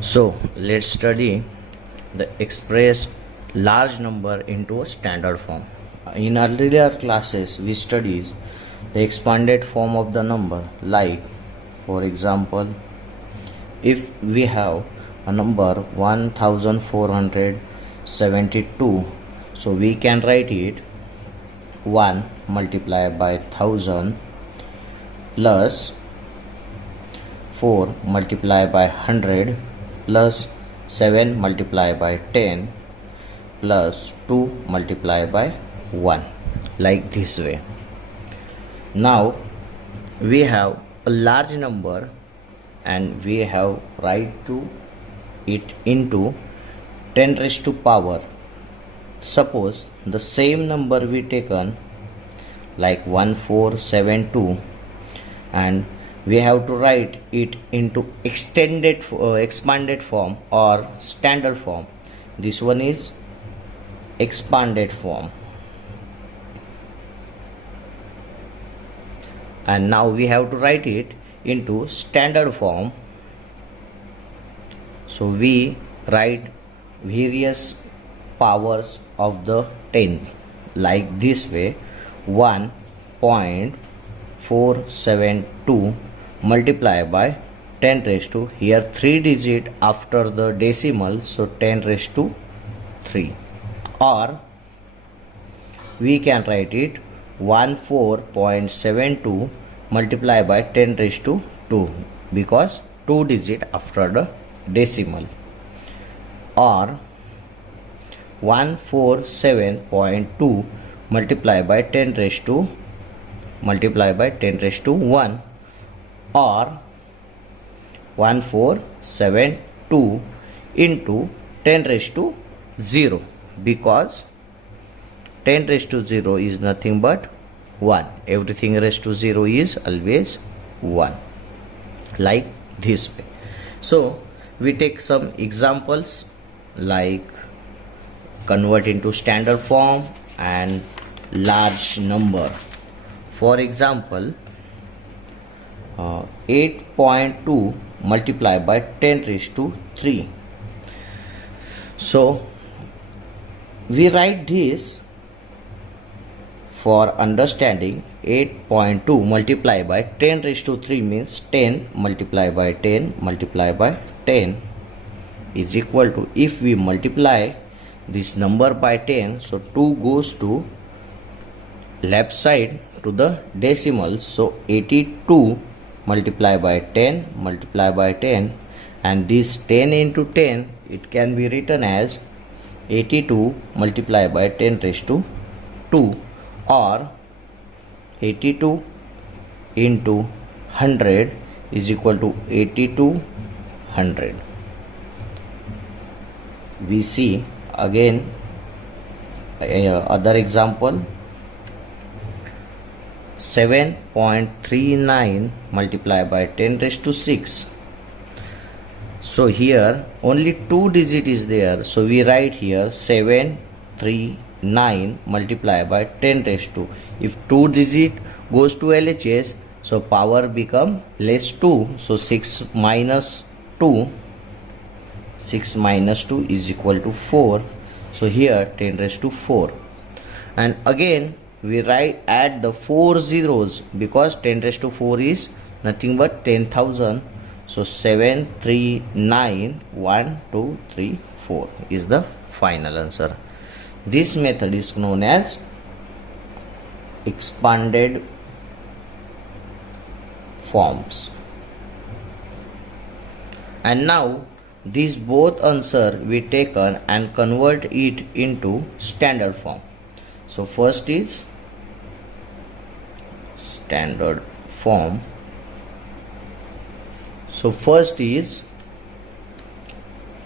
So let's study the express large number into a standard form. In earlier classes we studied the expanded form of the number, like for example, if we have a number 1472, so we can write it 1 multiplied by 1000 plus 4 multiplied by 100 plus 7 multiplied by 10 plus 2 multiplied by 1, like this way. Now we have a large number and we have write to it into 10 raised to power. Suppose the same number we taken like 1472 and we have to write it into expanded form or standard form. This one is expanded form, and now we have to write it into standard form. So we write various powers of the 10 like this way: 1.472 multiplied by 10 raised to, here 3 digit after the decimal, so 10 raised to 3, or we can write it 14.72 multiplied by 10 raised to 2 because 2 digit after the decimal, or 147.2 multiplied by 10 raised to 1, or 1472 into 10 raised to 0 because 10 raised to 0 is nothing but 1. Everything raised to 0 is always 1, like this way. So we take some examples like convert into standard form and large number. For example, 8.2 multiplied by 10 raised to 3. So we write this for understanding. 8.2 multiplied by 10 raised to 3 means 10 multiplied by 10 multiplied by 10 is equal to, if we multiply this number by 10, so 2 goes to left side to the decimal, so 82 multiplied by 10 multiplied by 10, and this 10 into 10, it can be written as 82 multiplied by 10 raised to 2, or 82 into 100 is equal to 8200. We see again other example, 7.39 multiplied by 10 raised to 6. So here only 2 digit is there, so we write here 739 multiplied by 10 raised to. If 2 digit goes to LHS, so power become less 2, so 6 minus 2 is equal to 4. So here 10 raised to 4, and again we add the 4 zeros because 10 raised to 4 is nothing but 10,000. So 739124 is the final answer. This method is known as expanded forms. And now these both answer we taken and convert it into standard form. So first is standard form. So first is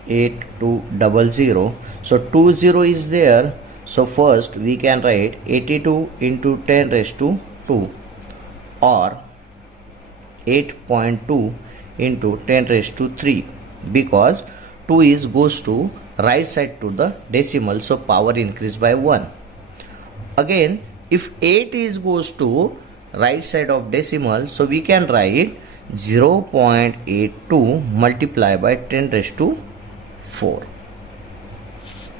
8200. So 20 is there. So first we can write 82 into 10 raised to 2, or 8.2 into 10 raised to 3 because 2 is goes to right side to the decimal, so power increase by 1. Again, if 8 is goes to right side of decimal, so we can write 0.82 multiplied by 10 raised to 4.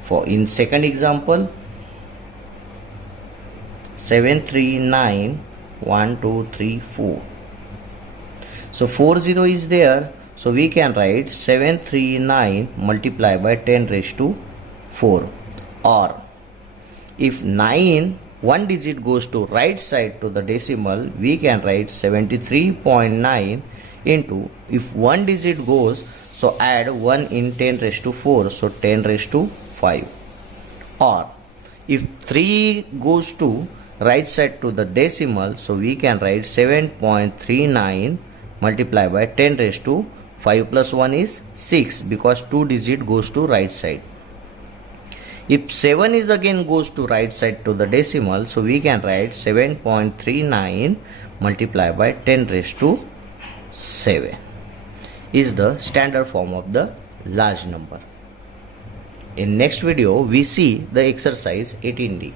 For in second example, 7391234. So 40 is there, so we can write 739 multiplied by 10 raised to 4. Or if 9 one digit goes to right side to the decimal, we can write 73.9 into, if one digit goes, so add 1 in 10 raised to 4, so 10 raised to 5. Or if 3 goes to right side to the decimal, so we can write 7.39 multiplied by 10 raised to 5 plus 1 is 6, because 2 digit goes to right side. If 7 is again goes to right side to the decimal, so we can write 7.39 multiplied by 10 raised to 7 is the standard form of the large number. In next video, we see the exercise 18D.